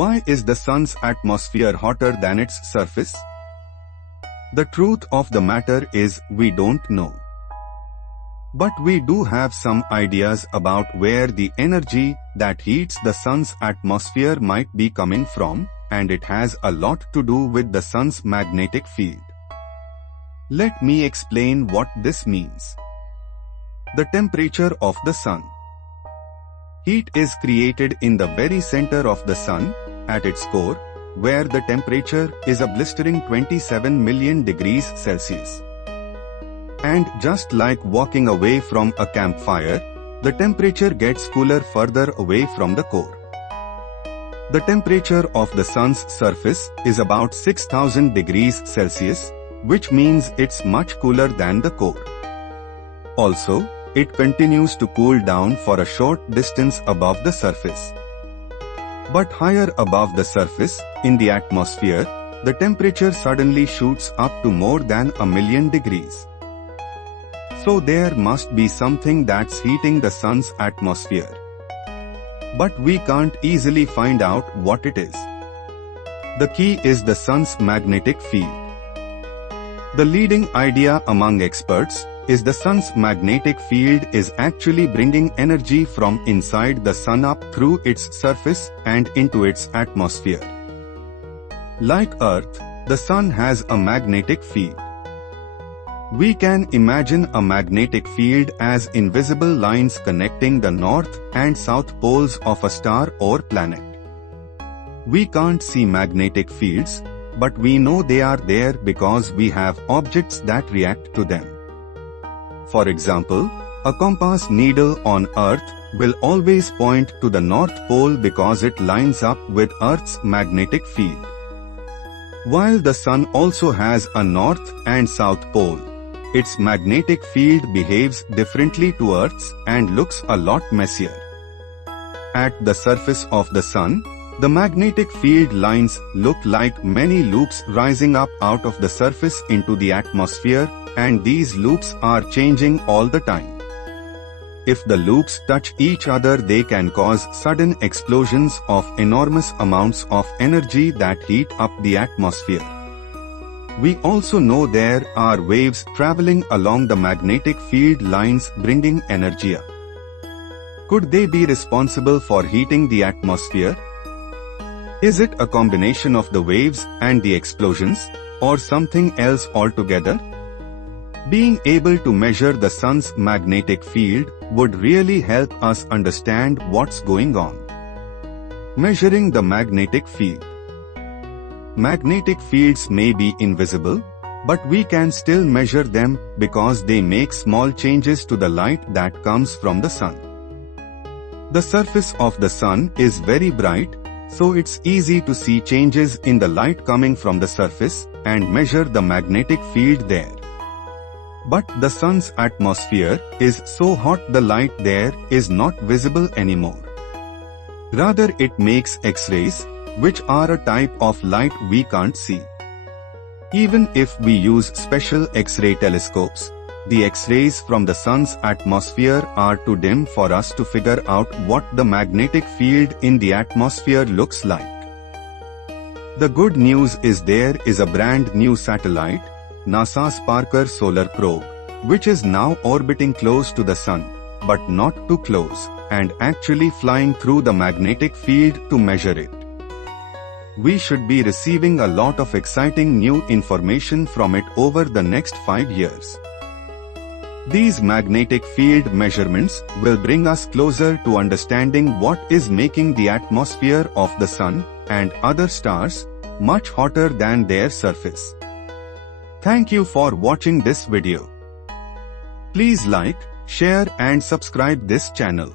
Why is the sun's atmosphere hotter than its surface? The truth of the matter is we don't know. But we do have some ideas about where the energy that heats the sun's atmosphere might be coming from, and it has a lot to do with the sun's magnetic field. Let me explain what this means. The temperature of the sun. Heat is created in the very center of the sun, at its core, where the temperature is a blistering 27 million degrees Celsius. And just like walking away from a campfire, the temperature gets cooler further away from the core. The temperature of the sun's surface is about 6000 degrees Celsius, which means it's much cooler than the core. Also, it continues to cool down for a short distance above the surface. But higher above the surface, in the atmosphere, the temperature suddenly shoots up to more than 1,000,000 degrees. So there must be something that's heating the sun's atmosphere. But we can't easily find out what it is. The key is the sun's magnetic field. The leading idea among experts is the sun's magnetic field is actually bringing energy from inside the sun up through its surface and into its atmosphere. Like Earth, the sun has a magnetic field. We can imagine a magnetic field as invisible lines connecting the north and south poles of a star or planet. We can't see magnetic fields, but we know they are there because we have objects that react to them. For example, a compass needle on Earth will always point to the North Pole because it lines up with Earth's magnetic field. While the Sun also has a North and South Pole, its magnetic field behaves differently to Earth's and looks a lot messier. At the surface of the Sun, the magnetic field lines look like many loops rising up out of the surface into the atmosphere, and these loops are changing all the time. If the loops touch each other, they can cause sudden explosions of enormous amounts of energy that heat up the atmosphere. We also know there are waves traveling along the magnetic field lines bringing energy up. Could they be responsible for heating the atmosphere? Is it a combination of the waves and the explosions, or something else altogether? Being able to measure the sun's magnetic field would really help us understand what's going on. Measuring the magnetic field. Magnetic fields may be invisible, but we can still measure them because they make small changes to the light that comes from the sun. The surface of the sun is very bright, so it's easy to see changes in the light coming from the surface and measure the magnetic field there. But the sun's atmosphere is so hot the light there is not visible anymore. Rather, it makes X-rays, which are a type of light we can't see. Even if we use special X-ray telescopes, the X-rays from the sun's atmosphere are too dim for us to figure out what the magnetic field in the atmosphere looks like. The good news is there is a brand new satellite, NASA's Parker Solar Probe, which is now orbiting close to the sun, but not too close, and actually flying through the magnetic field to measure it. We should be receiving a lot of exciting new information from it over the next 5 years. These magnetic field measurements will bring us closer to understanding what is making the atmosphere of the sun and other stars much hotter than their surface. Thank you for watching this video. Please like, share and subscribe this channel.